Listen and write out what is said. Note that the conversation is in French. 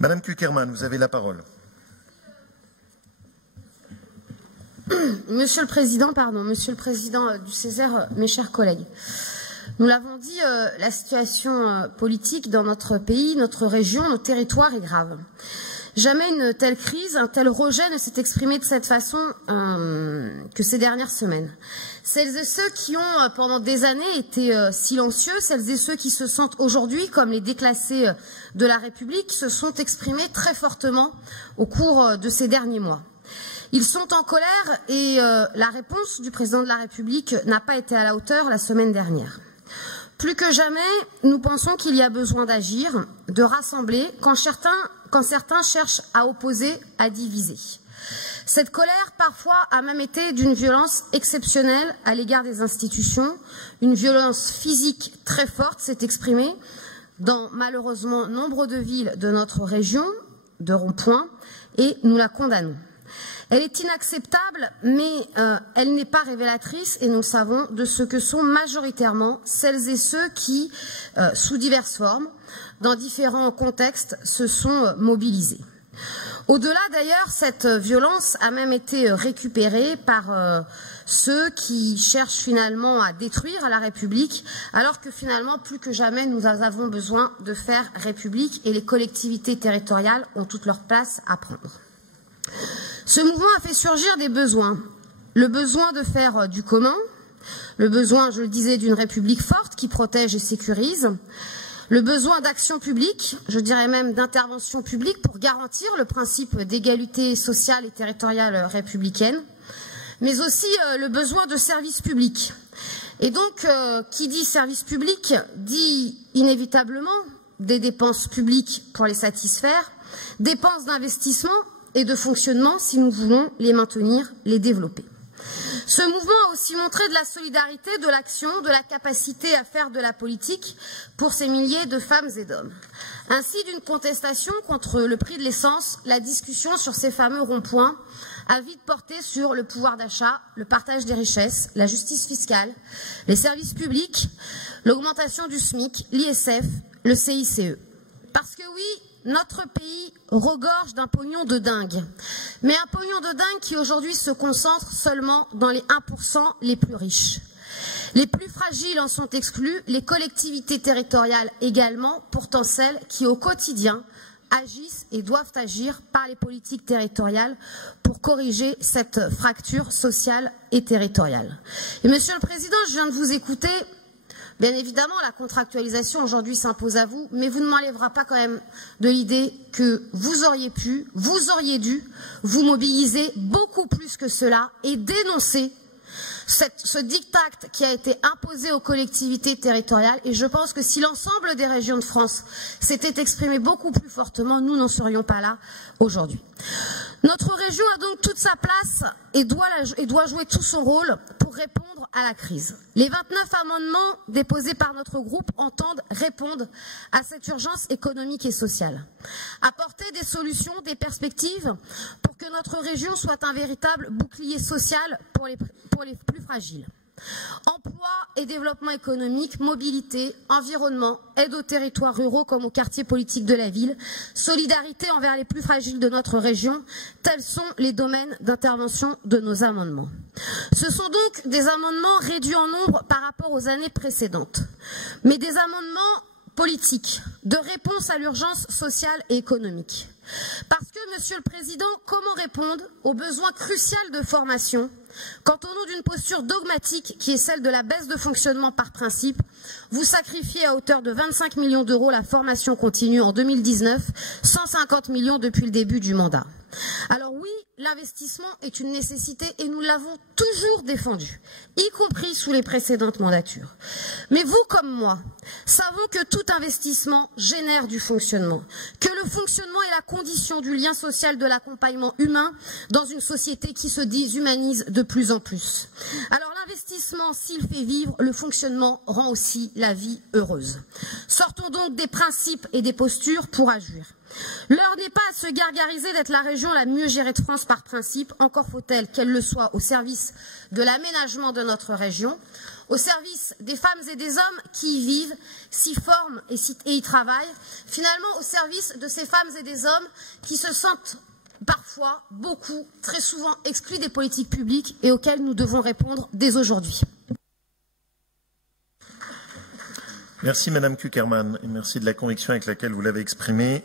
Madame Cukierman, vous avez la parole. Monsieur le Président du Césaire, mes chers collègues, nous l'avons dit, la situation politique dans notre pays, notre région, nos territoires est grave. Jamais une telle crise, un tel rejet ne s'est exprimé de cette façon que ces dernières semaines. Celles et ceux qui ont pendant des années été silencieux, celles et ceux qui se sentent aujourd'hui comme les déclassés de la République, se sont exprimés très fortement au cours de ces derniers mois. Ils sont en colère et la réponse du président de la République n'a pas été à la hauteur la semaine dernière. Plus que jamais, nous pensons qu'il y a besoin d'agir, de rassembler quand certains cherchent à opposer, à diviser. Cette colère, parfois, a même été d'une violence exceptionnelle à l'égard des institutions. Une violence physique très forte s'est exprimée dans, malheureusement, nombre de villes de notre région, de ronds-points, et nous la condamnons. Elle est inacceptable, mais elle n'est pas révélatrice, et nous le savons, de ce que sont majoritairement celles et ceux qui, sous diverses formes, dans différents contextes, se sont mobilisés. Au-delà d'ailleurs, cette violence a même été récupérée par ceux qui cherchent finalement à détruire la République, alors que finalement, plus que jamais, nous avons besoin de faire République et les collectivités territoriales ont toute leur place à prendre. Ce mouvement a fait surgir des besoins. Le besoin de faire du commun, le besoin, je le disais, d'une République forte qui protège et sécurise, le besoin d'action publique, je dirais même d'intervention publique pour garantir le principe d'égalité sociale et territoriale républicaine, mais aussi le besoin de services publics. Et donc, qui dit service public dit inévitablement des dépenses publiques pour les satisfaire, dépenses d'investissement et de fonctionnement si nous voulons les maintenir, les développer. Ce mouvement a aussi montré de la solidarité, de l'action, de la capacité à faire de la politique pour ces milliers de femmes et d'hommes. Ainsi, d'une contestation contre le prix de l'essence, la discussion sur ces fameux ronds-points a vite porté sur le pouvoir d'achat, le partage des richesses, la justice fiscale, les services publics, l'augmentation du SMIC, l'ISF, le CICE. Parce que oui, notre pays regorge d'un pognon de dingue. Mais un pognon de dingue qui aujourd'hui se concentre seulement dans les 1% les plus riches. Les plus fragiles en sont exclus, les collectivités territoriales également, pourtant celles qui au quotidien agissent et doivent agir par les politiques territoriales pour corriger cette fracture sociale et territoriale. Et Monsieur le Président, je viens de vous écouter. Bien évidemment, la contractualisation aujourd'hui s'impose à vous, mais vous ne m'enlèverez pas quand même de l'idée que vous auriez pu, vous auriez dû vous mobiliser beaucoup plus que cela et dénoncer ce diktat qui a été imposé aux collectivités territoriales. Et je pense que si l'ensemble des régions de France s'était exprimé beaucoup plus fortement, nous n'en serions pas là aujourd'hui. Notre région a donc toute sa place et doit jouer tout son rôle pour répondre à la crise. Les 29 amendements déposés par notre groupe entendent répondre à cette urgence économique et sociale. Apporter des solutions, des perspectives pour que notre région soit un véritable bouclier social pour les plus fragiles. Emploi et développement économique, mobilité, environnement, aide aux territoires ruraux comme aux quartiers politiques de la ville, solidarité envers les plus fragiles de notre région, tels sont les domaines d'intervention de nos amendements. Ce sont donc des amendements réduits en nombre par rapport aux années précédentes, mais des amendements politiques, de réponse à l'urgence sociale et économique. Parce que, Monsieur le Président, comment répondre aux besoins cruciaux de formation quand au nom d'une posture dogmatique qui est celle de la baisse de fonctionnement par principe, vous sacrifiez à hauteur de 25 millions d'euros la formation continue en 2019, 150 millions depuis le début du mandat. Alors oui, l'investissement est une nécessité et nous l'avons toujours défendu, y compris sous les précédentes mandatures. Mais vous comme moi, savons que tout investissement génère du fonctionnement, que le fonctionnement est la condition du lien social de l'accompagnement humain dans une société qui se déshumanise de plus en plus. Alors l'investissement, s'il fait vivre, le fonctionnement rend aussi la vie heureuse. Sortons donc des principes et des postures pour agir. L'heure n'est pas à se gargariser d'être la région la mieux gérée de France par principe, encore faut-elle qu'elle le soit au service de l'aménagement de notre région. au service des femmes et des hommes qui y vivent, s'y forment et y travaillent, finalement au service de ces femmes et des hommes qui se sentent parfois, beaucoup, très souvent exclus des politiques publiques et auxquelles nous devons répondre dès aujourd'hui. Merci Madame Cukierman et merci de la conviction avec laquelle vous l'avez exprimée.